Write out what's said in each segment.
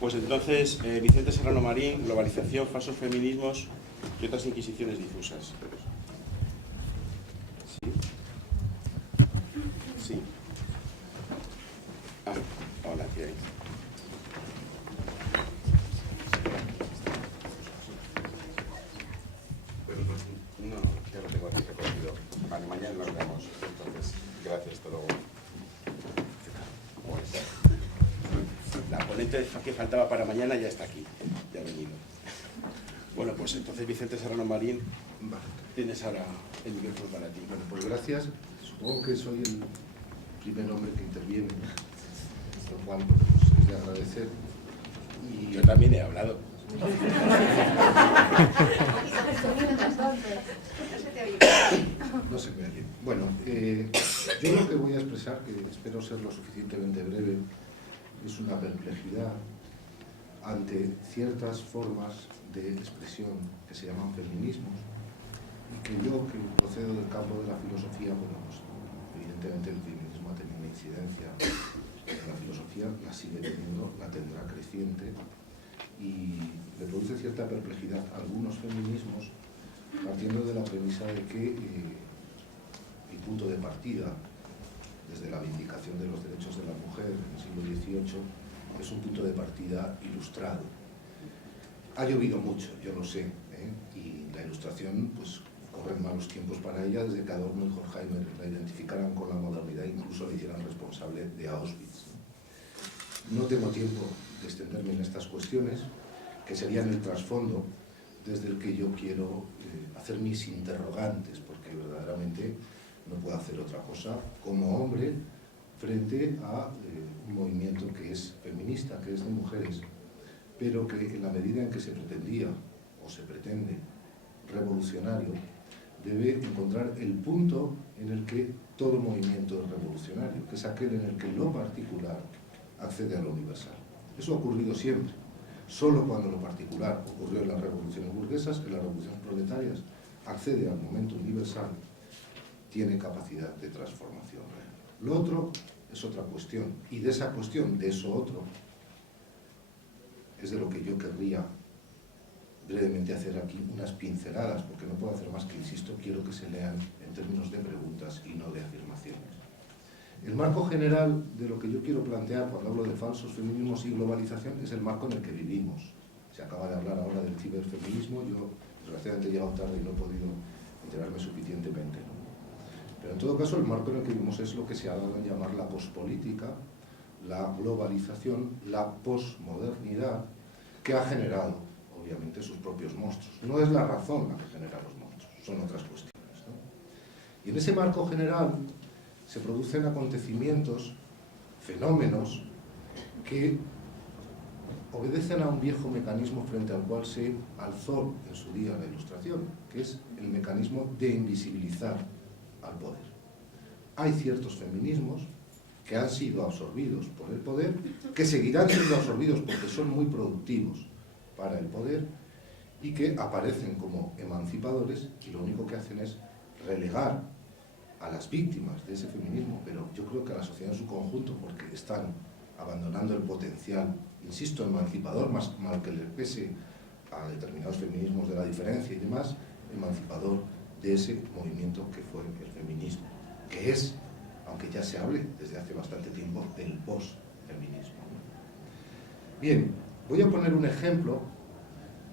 Pues entonces, Vicente Serrano Marín, globalización, falsos feminismos y otras inquisiciones difusas. ¿Sí? Sí. Ah, hola, ¿qué hay? No, ya lo tengo aquí recogido. Vale, mañana lo vemos. Entonces, gracias, hasta luego. La ponente que faltaba para mañana ya está aquí, ya ha venido. Bueno, pues entonces Vicente Serrano Marín, tienes ahora el micrófono para ti. Bueno, pues gracias. Supongo que soy el primer hombre que interviene, lo cual pues, es de agradecer. Y... Yo también he hablado. No se me oye. Bueno, yo lo que voy a expresar, que espero ser lo suficientemente breve, es una perplejidad ante ciertas formas de expresión que se llaman feminismos y que yo, que procedo del campo de la filosofía, bueno, pues evidentemente el feminismo ha tenido una incidencia en la filosofía, la sigue teniendo, la tendrá creciente y le produce cierta perplejidad a algunos feminismos partiendo de la premisa de que el punto de partida desde la vindicación de los derechos de la mujer en el siglo XVIII, es un punto de partida ilustrado. Ha llovido mucho, yo lo sé, y la ilustración, pues, corren malos tiempos para ella desde que Adorno y Horkheimer la identificaran con la modernidad, incluso le hicieran responsable de Auschwitz. No tengo tiempo de extenderme en estas cuestiones, que serían el trasfondo desde el que yo quiero hacer mis interrogantes, porque verdaderamente no puedo hacer otra cosa como hombre frente a un movimiento que es feminista, que es de mujeres, pero que en la medida en que se pretendía o se pretende revolucionario, debe encontrar el punto en el que todo movimiento es revolucionario, que es aquel en el que lo particular accede a lo universal. Eso ha ocurrido siempre. Solo cuando lo particular ocurrió en las revoluciones burguesas, en las revoluciones proletarias, accede al momento universal, tiene capacidad de transformación real. Lo otro es otra cuestión, y de esa cuestión, de eso otro, es de lo que yo querría brevemente hacer aquí unas pinceladas, porque no puedo hacer más que, insisto, quiero que se lean en términos de preguntas y no de afirmaciones. El marco general de lo que yo quiero plantear cuando hablo de falsos feminismos y globalización es el marco en el que vivimos. Se acaba de hablar ahora del ciberfeminismo, yo desgraciadamente he llegado tarde y no he podido enterarme suficientemente, ¿no? Pero en todo caso el marco en el que vivimos es lo que se ha dado en llamar la pospolítica, la globalización, la posmodernidad, que ha generado obviamente sus propios monstruos. No es la razón la que genera los monstruos, son otras cuestiones, ¿no? Y en ese marco general se producen acontecimientos, fenómenos, que obedecen a un viejo mecanismo frente al cual se alzó en su día la Ilustración, que es el mecanismo de invisibilizar al poder. Hay ciertos feminismos que han sido absorbidos por el poder, que seguirán siendo absorbidos porque son muy productivos para el poder y que aparecen como emancipadores y lo único que hacen es relegar a las víctimas de ese feminismo, pero yo creo que a la sociedad en su conjunto, porque están abandonando el potencial, insisto, emancipador, más mal que le pese a determinados feminismos de la diferencia y demás, emancipador de ese movimiento que fue el feminismo, que es, aunque ya se hable desde hace bastante tiempo, del posfeminismo. Bien, voy a poner un ejemplo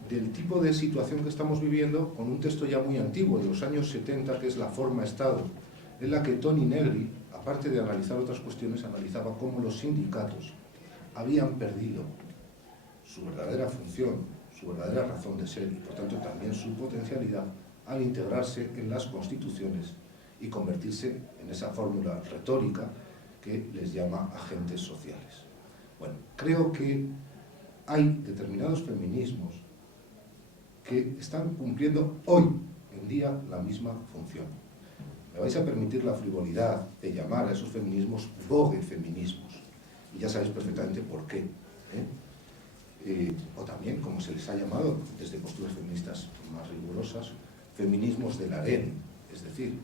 del tipo de situación que estamos viviendo con un texto ya muy antiguo, de los años 70, que es La forma Estado, en la que Toni Negri, aparte de analizar otras cuestiones, analizaba cómo los sindicatos habían perdido su verdadera función, su verdadera razón de ser y por tanto también su potencialidad al integrarse en las constituciones y convertirse en esa fórmula retórica que les llama agentes sociales. Bueno, creo que hay determinados feminismos que están cumpliendo hoy en día la misma función. Me vais a permitir la frivolidad de llamar a esos feminismos vogue-feminismos, y ya sabéis perfectamente por qué, o también, como se les ha llamado desde posturas feministas más rigurosas, feminismos del harén, es decir,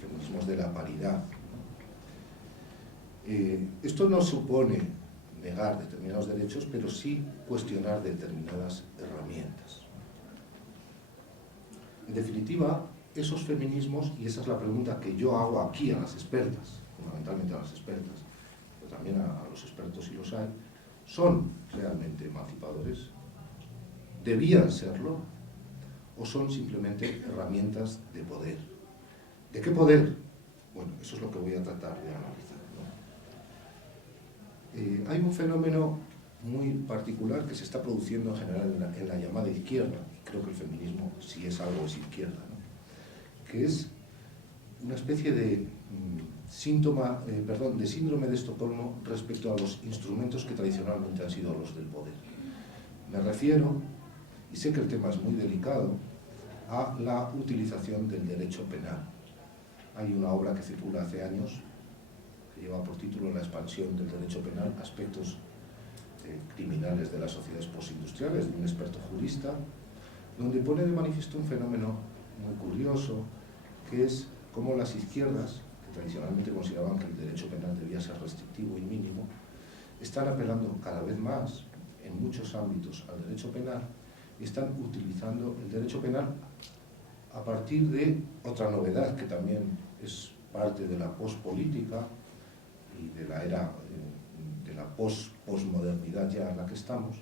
feminismos de la paridad. Esto no supone negar determinados derechos, pero sí cuestionar determinadas herramientas. En definitiva, esos feminismos, y esa es la pregunta que yo hago aquí a las expertas, fundamentalmente a las expertas, pero también a los expertos si los hay, ¿son realmente emancipadores? ¿Debían serlo? ¿O son simplemente herramientas de poder? ¿De qué poder? Bueno, eso es lo que voy a tratar de analizar, ¿no? Hay un fenómeno muy particular que se está produciendo en general en la llamada izquierda, y creo que el feminismo, si es algo, es izquierda, ¿no? Que es una especie de de síndrome de Estocolmo respecto a los instrumentos que tradicionalmente han sido los del poder. Me refiero, y sé que el tema es muy delicado, a la utilización del derecho penal. Hay una obra que circula hace años, que lleva por título La expansión del derecho penal, aspectos criminales de las sociedades postindustriales, de un experto jurista, donde pone de manifiesto un fenómeno muy curioso, que es cómo las izquierdas, que tradicionalmente consideraban que el derecho penal debía ser restrictivo y mínimo, están apelando cada vez más, en muchos ámbitos, al derecho penal, y están utilizando el derecho penal a partir de otra novedad, que también es parte de la pospolítica y de la era de la posmodernidad ya en la que estamos,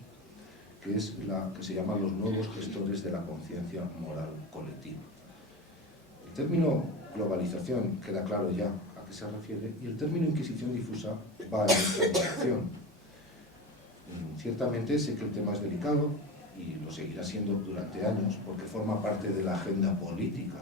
que es la que se llaman los nuevos gestores de la conciencia moral colectiva. El término globalización queda claro ya a qué se refiere, y el término inquisición difusa va en esta dirección. Ciertamente sé que el tema es delicado y lo seguirá siendo durante años, porque forma parte de la agenda política